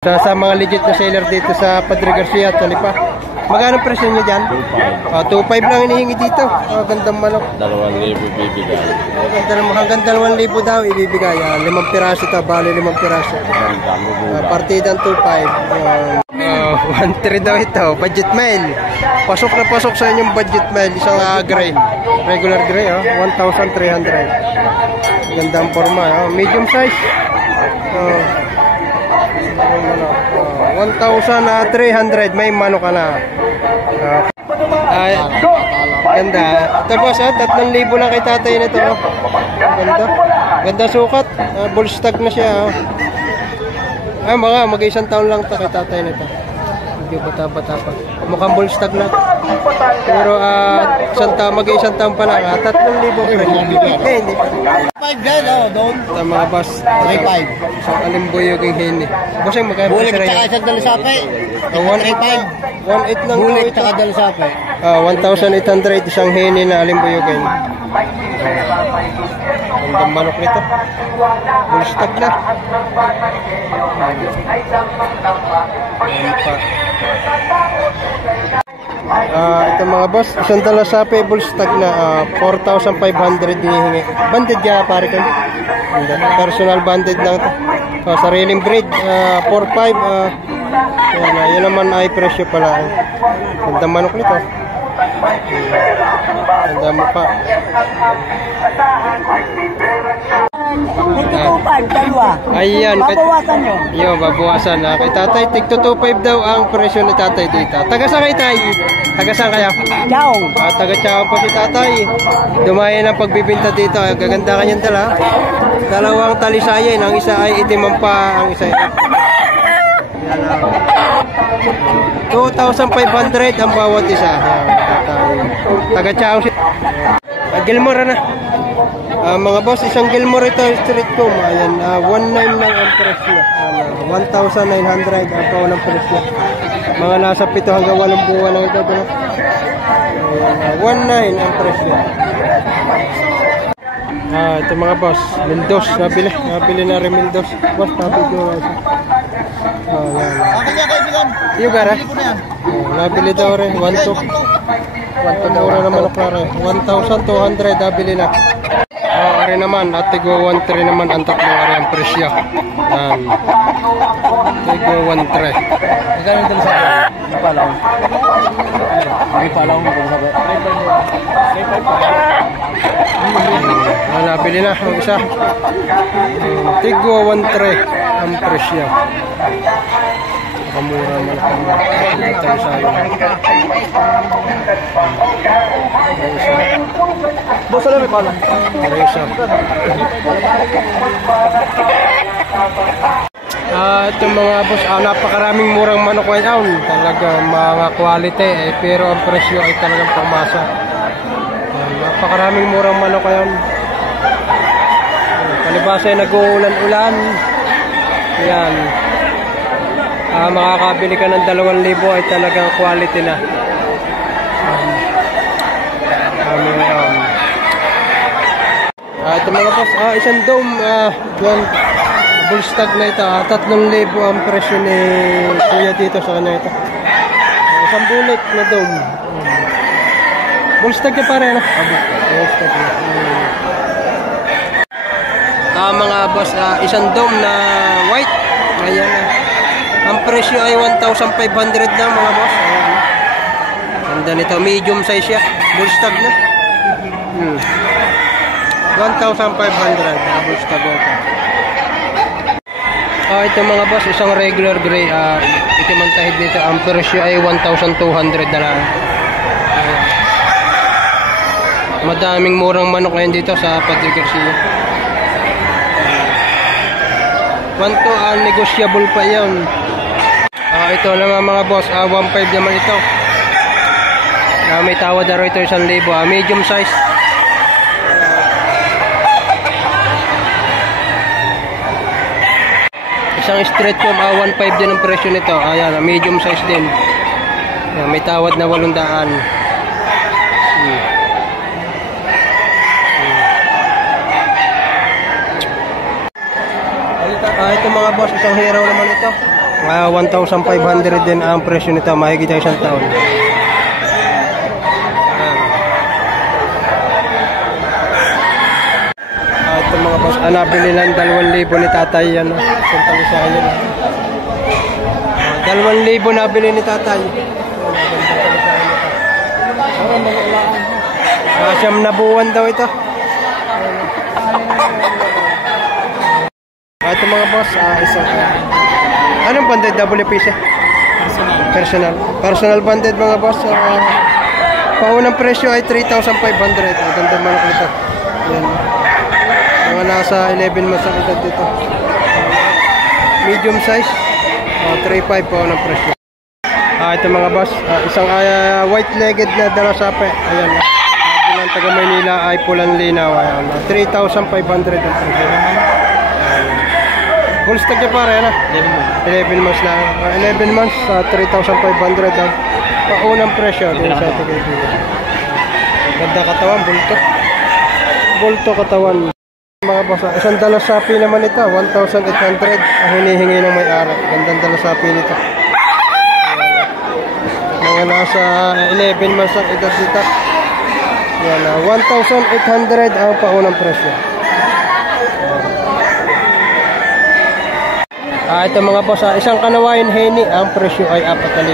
Sa mga legit na seller dito sa Padre Garcia at Talipa. Magkano presyo niya dyan? 2.5 lang hinihingi dito. Gandang manok. 2,000 ibibigay. Hanggang 2,000 daw ibibigay. 5 piraso ito, bali 5 piraso. Partidang 2.5. 1.3 daw ito, budget mail. Pasok na pasok sa inyong budget mail. Isang gray, regular gray, 1,300. Gandang forma, medium size. 1,300, may mano ka na. Ganda. Tapos 3,000 lang kay tatay nito. Ganda. Ganda sukat. Bullstag na siya. Mag-isang taon lang to kay tatay nito. Medyo bata-bata pa. Mukhang bullstag na. Pero mag-isang taon pa lang. 3,000 hindi pa. 5 dyan, doon. Sa mga bus. 3.5. So, alimbuyog yung hini. Bossing, magkaya Bulik tsaka isang dalisape. 1.8 lang. Bulik tsaka dalisape. 1,800 isang hini na alimbuyogin. Ang manok nito. Bullstag na. Ito mga boss, isang dalasape bullstag na 4,500 hinihingi. Banded kaya pare ko. Personal banded lang ito. Sariling breed, 4,500. Yan naman ay presyo pala. Ganda manok nito. Ganda mo pa. Ayan, babawasan nyo. Yo, babawasan na. Kay tatay, tig 2.5 daw ang presyo ni tatay dito. Taga saan kay tay? Taga saan kaya? Chaong. Taga Chaong po si tatay. Dumayan ang pagbibinta dito. Gaganda kanyang dala. Dalawang talisayin. Ang isa ay itim pa. Ang isa ay 2,500 ang bawat isa. Taga Chaong si Gilmore na. Mga boss, isang Gilmore ito street comb. Ayan, 1,900 ang presyo. 1,900 ang kawalang presyo. Mga nasa 7 hanggang 8 buwan lang ito. 1,900 ang presyo. Ito mga boss, Mendos, nabili na rin Mendos. Boss, nabili ko ito. Yung gara? Nabili daw rin, 1,200. 1,200 naman ako rin. 1,200 nabili na. Ari naman, at tigo 1,300 naman ang tatlong ari ang presyo. Tigo 1,300. Magkano yung dalisape? Ipalaw. Ipalaw mo kung sabi. Nabili na ang isa. Tigo 1,300 ang presyo. Kamura naman ang talisayo. Boss, alam mo pala. Reza. Itong mga boss, napakaraming murang manok ngayon. Talaga mga quality pero ang presyo ay talagang pangmasa. Napakaraming murang manok ngayon. Palibasa ay nag-uulan-ulan. Yan. Makakabili ka ng 2,000 ay talagang quality na. Ito mga boss, isang dome, bullstag na ito, 3,000 ang presyo ni kuya dito sa kanya ito. Isang bulik na dome. Bullstag na pare na. Bullstag na. Mga boss, isang dome na white. Ayan na. Ang presyo ay 1,500 na mga boss. Ganda nito, medium size siya. Bullstag na. 1,500 bullstag ito. Ito mga boss, isang regular gray, itim ang tahid nito. Ang presyo ay 1,200 na lang. Madaming murang manok ngayon dito sa Padre Garcia. 1,200 negotiable pa yan. Ito naman mga boss, 1,500 naman ito. May tawad na rin ito 1,000. Medium size. Isang straight comb, 1,500 din ang presyo nito. Ayan, medium size din. Ayan, may tawad na 800. Ito mga boss, isang hero naman ito. 1,500 din ang presyo nito, mahigit ang isang taon. Ito mga boss, nabili lang 2,000 ni tatay yan. Sentang isa yun. 2,000 nabili ni tatay. Siyam na buwan daw ito. Ito mga boss, isang anong banded? WP siya? Personal banded mga boss. Paunang presyo ay 3,500. Ang ganda manok nito. Yan. Mga nasa 11 months ang edad dito. Medium size. 3,500 paunang presyo. Ito mga boss, isang white-legged na dalasape. Ayan. Bilang taga Maynila ay pulang linaw. Ayan. 3,500 ang presyo. Full stock niya pare, ano? 11 months lang. 11 months, 3,500 ang paunang presyo din sa ating kaibigan. Ganda katawan, bulto. Bulto katawan. Mga boss, isang dalasapi naman ito, 1,800 ang hinihingi ng may-ari. Gandang dalasapi nito. Mga nasa 11 months ang edad dito. Yan, 1,800 ang paunang presyo. Ito mga boss, isang kanawain heni, ang presyo ay 4,000.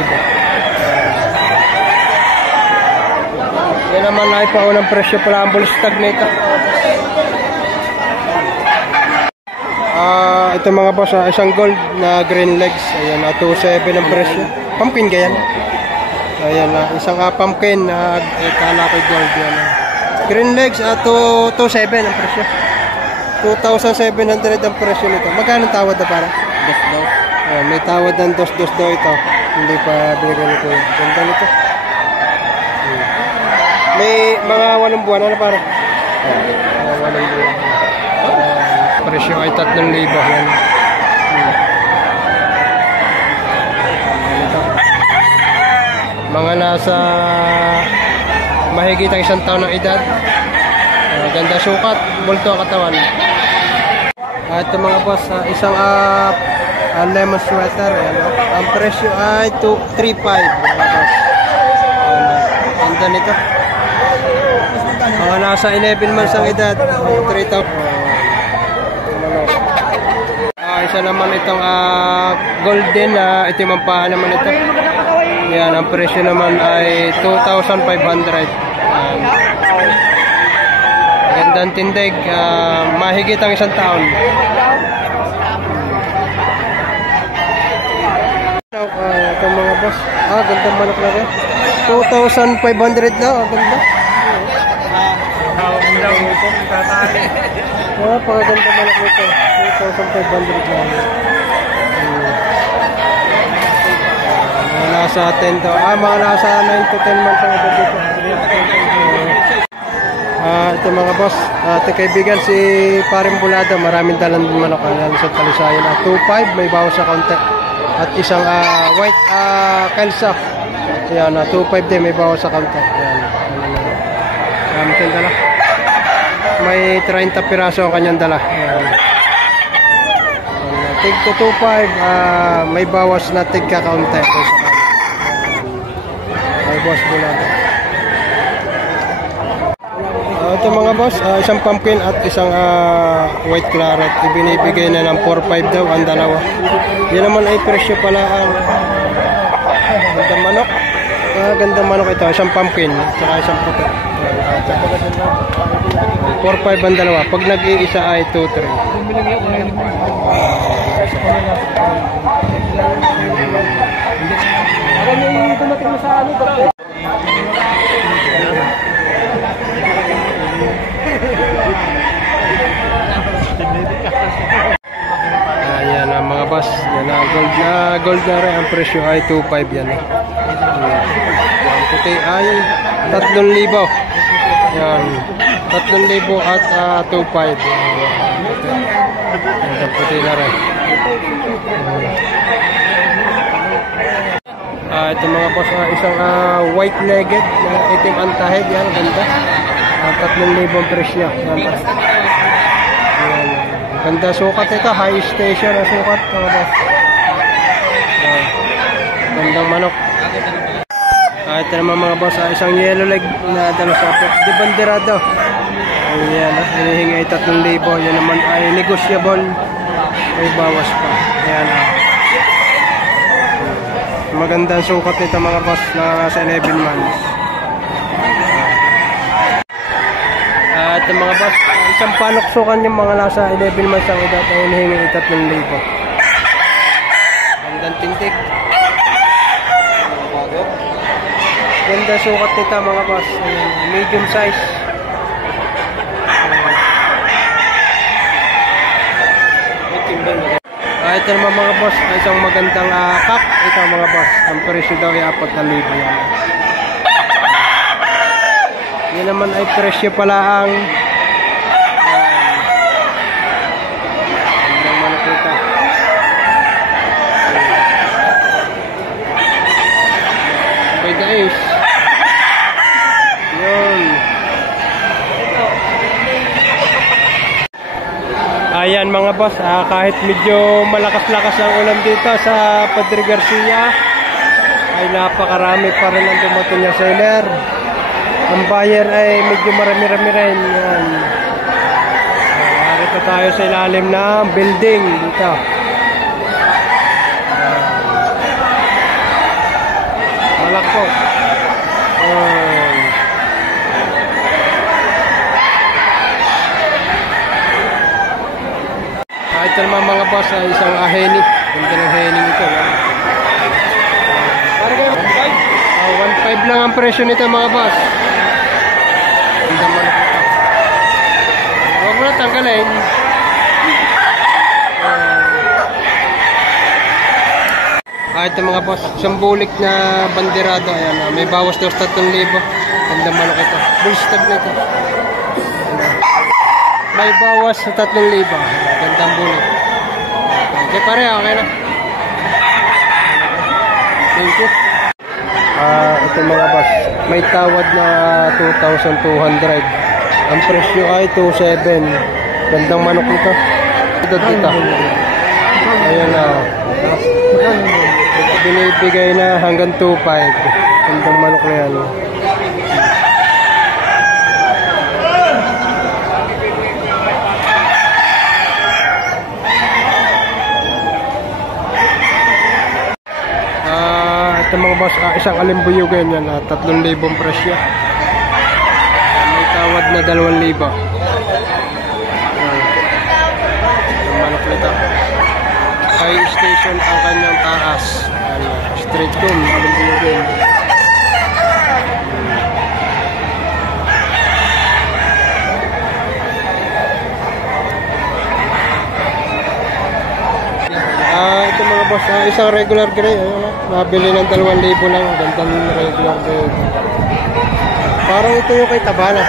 Yan naman ay paunang presyo pala ang bulstag nito. Ito mga boss, isang gold na green legs. Ayan, 2,700 ang presyo. Pumpkin ganyan. Ayan, isang pumpkin na kalaki gold yan. Green legs, 2,700 ang presyo. 2,700 ang presyo nito. Magkano tawad na para? Dos. May tawad ng dos daw ito. Hindi pa binigyan nito. Ganda nito. May mga 8 buwan na para. 8 buwan. Presyo ay 3,000 yan. Mga nasa mahigit ang isang taon ng edad. Ganda sukat, bulto ang katawan. Ito mga boss, isang lemon sweater. Ang presyo ay 3,500. Ganda nito. Mga nasa 11 months ang edad, 3,000. Isa naman itong golden na itim ang paa naman ito. Yan, ang presyo naman ay 2,500. Gandang tindig, mahigit ang isang taon. Itong mga boss, gandang manok na rin. 2,500 na, ganda. Pagaganda manok nito, 2,500 na. Mga nasa 10 to, mga nasa 9 to 10 months ang edad dito. Ito mga boss, ito kaibigan si Paring Bulado, maraming dalang manok yan sa Talisayan. 2,500, may bawas sa kaunti. At isang white kelsa, yan, 2,500 din, may bawas sa kaunti. Yan, maraming dala. May 30 piraso ang kanyang dala. Tig to 2,500, may bawas na tig ka kaunti. May boss Bulado. Ito mga boss, isang pumpkin at isang white claret. Ibinibigay na ng 4,500 daw ang dalawa. Yan naman ay presyo pala ang gandang manok. Gandang manok ito, isang pumpkin saka isang puti. 4,500 ang dalawa. Pag nag-iisa ay 2,300. Ayan ang mga boss, yan ang gold na rin, ang presyo ay 2,500 yan. Ang puti ay 3,000. Yan, 3,000 at 2,500. Ang puti na rin. Ito mga boss, isang white-legged na itim ang tahid, yan, ganda. 3,000 ang presyo. Yan. Ganda sukat ito, high station ang sukat mga boss. Ito naman mga boss, isang yellow leg na dalusapok de banderado. Ayan, hinihingi ay 3,000. Yan naman ay negotiable, may bawas pa. Ayan, magandang sukat nito mga boss na nasa 11 months. Ito mga boss, isang panuksukan yung mga nasa 11 months ang edad ay hinihingi ay 3,000. Gandang tintig. Ganda sukat nito mga boss, medium size. Ito naman mga boss, isang magandang kak. Ito mga boss, ang presyo daw ay 4,000 yan. Yan naman ay presyo pala ang gandang manok nito. By the ace. Yun. Ayan mga boss, kahit medyo malakas-lakas ang ulan dito sa Padre Garcia, ay napakarami pa rin ang dumating na seller. Ang buyer ay medyo marami-rami rin. Yan. Narito tayo sa ilalim ng building dito. Malak po. Ito naman mga boss ay isang aheni. Ganda ng aheni ito. 1,500 lang ang presyo nito mga boss. Ganda man ito. Huwag mo na tanggalin. Ito mga boss, isang bulik na banderado. Ayan, may bawas daw sa 3,000. Ganda manok ito. Bull stag na ito. May bawas sa 3,000. Gandang bulik. Okay pare, okay na. Thank you. Ito mga boss, may tawad na 2,200. Ang presyo ay 2,700. Gandang manok nito. Ito dito. Ayan na. Binibigay na hanggang 2,500. Gandang manok na yan. Ito mga boss, isang alimbuyugan yan, 3,000 presyo. May tawad na 2,000. Ang manok nito. Fire station ang kanyang taas. Straight comb, alimbuyugan. Ito mga boss, isang regular gray. Nabili ng 2,000 lang. Gandang regular gray. Parang ito yung kay Tabana.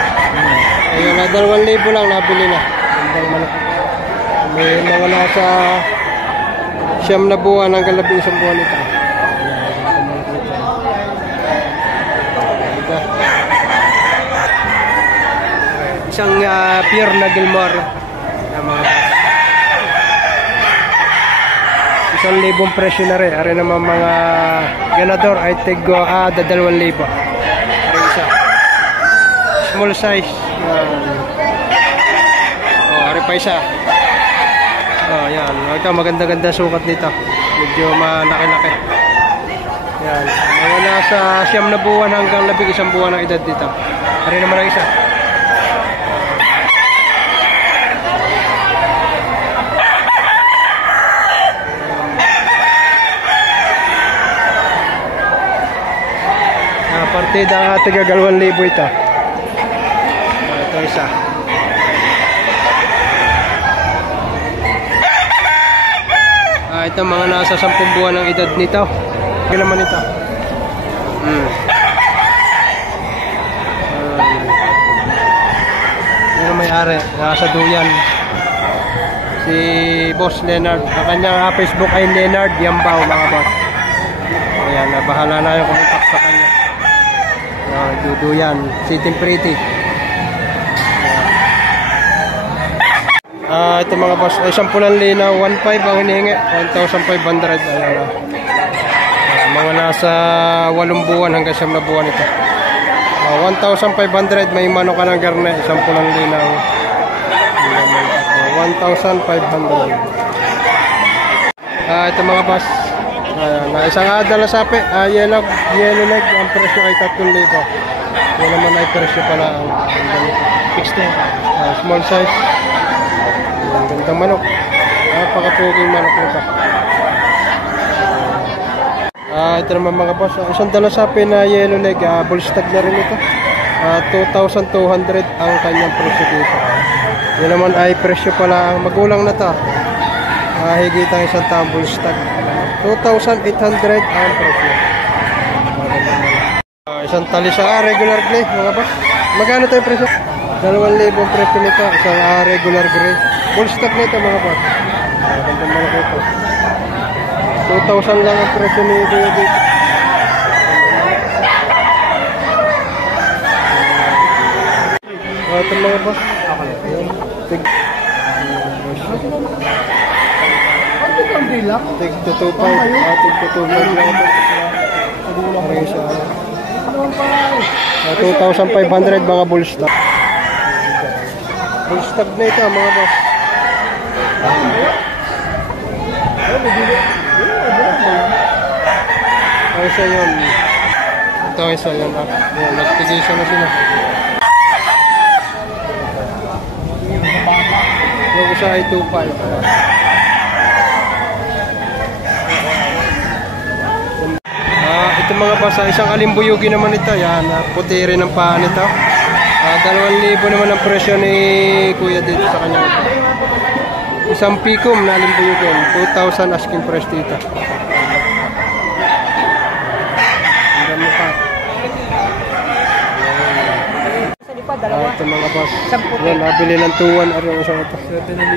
Ayun na, 2,000 lang nabili na. Gandang manok. May mga nasa 9 na buwan hanggang 11 buwan ito. Isang pure na Gilmore. Mga 1,000 presyo na rin. Ari naman mga ganador ay tigo 2,000. Ari isa. Small size. Ari pa isa. Yan. Ito maganda-ganda sukat nito. Medyo malaki-laki. Yan. Mga nasa 9 na buwan hanggang 11 buwan ang edad dito. Ari naman ang isa. Partida ang taga 2,000 ito. Ito isa. Ito mga nasa 10 buwan ng edad nito. Kaya naman ito. Yan ang may-ari. Nasa Duyan. Si Boss Leonard. Ang kanyang Facebook ay Leonard Yambao mga boss. Ayan, bahala na yung kumontak sa kanya. Duduyan, City Pretty. Ito mga boss, ay 10 linaw, 1,500 ang hinihingi, 1,500. Ayan, mga nasa 8 buwan hanggang 9 na buwan ito. 1,500 may manok ka ng garne, isang pulang linaw. 1,500. Ito mga boss. Na isang dalasapi, yellow leg, ang presyo ay 3,000. Yan naman ay presyo pala ang fixed small size. Ang gandang manok. Napakapuging manok nito. Ito naman mga boss, isang dalasapi na yellow leg, bull stag na rin ito. 2,200 ang kanyang presyo dito. Yan naman ay presyo pala ang magulang na to. Higit ang isang taong bull stag. 2,800 ang presyo. Isang talisa regular gray mga boss. Magkano tayo presyo? 2,000 ang presyo nito. Isang regular gray. Full stock nito mga boss. Gandang manok ito. 2,000 lang ang presyo nito dito. Ito mga boss. Tig to 2,500. Tig to 2,500 lang ito. 2,500 mga bull stock. Bull stock na ito mga boss. Isa yun. Ito isa yun. Nag-tigation na sila. Yung isa ay 2,500. Ito mga boss, isang alimbuyugi naman ito. Yan, puti rin ang paa nito. 2,000 naman ang presyo ni Kuya dito sa kanya. Isang pikum na alimbuyugi. 2,000 asking price dito. Ang dami pa. Ito mga boss. Yan, nabili ng 2,100 ang isang ito.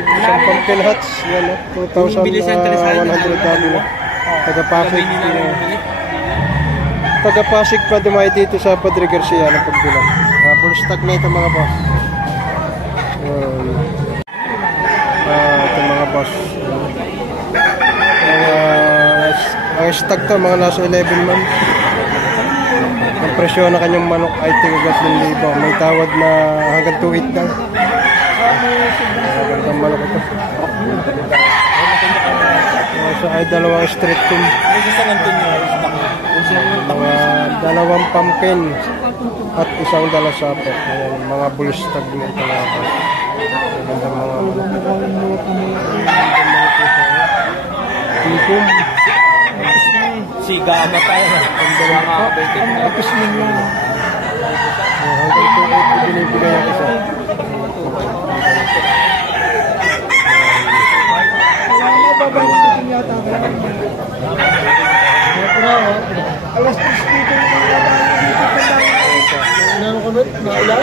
Isang pumpkin hats. Yan, 2,100 Taga-Pasig. Taga-Pasig pa dumay dito sa Padre Garcia ng pagbilang. Full stock na ito mga boss. Ito mga boss. Ang stock to mga nasa 11 months. Ang presyo na kanyang manok ay tigagat ng 1,000. May tawad na hanggang 2,800 lang. Magandang manok ito. Ay dalawang street team. Mga dalawang pumpkin at isang dalasapit. Ayan, mga bull stag na ito mga boss. Magandang mga tikum. Siga ba tayo? Tapos yun lang. Hanggang 2,800 binibigay ang isa. Alas 3 dito yung mga dito. Ano ko ba? Naulan?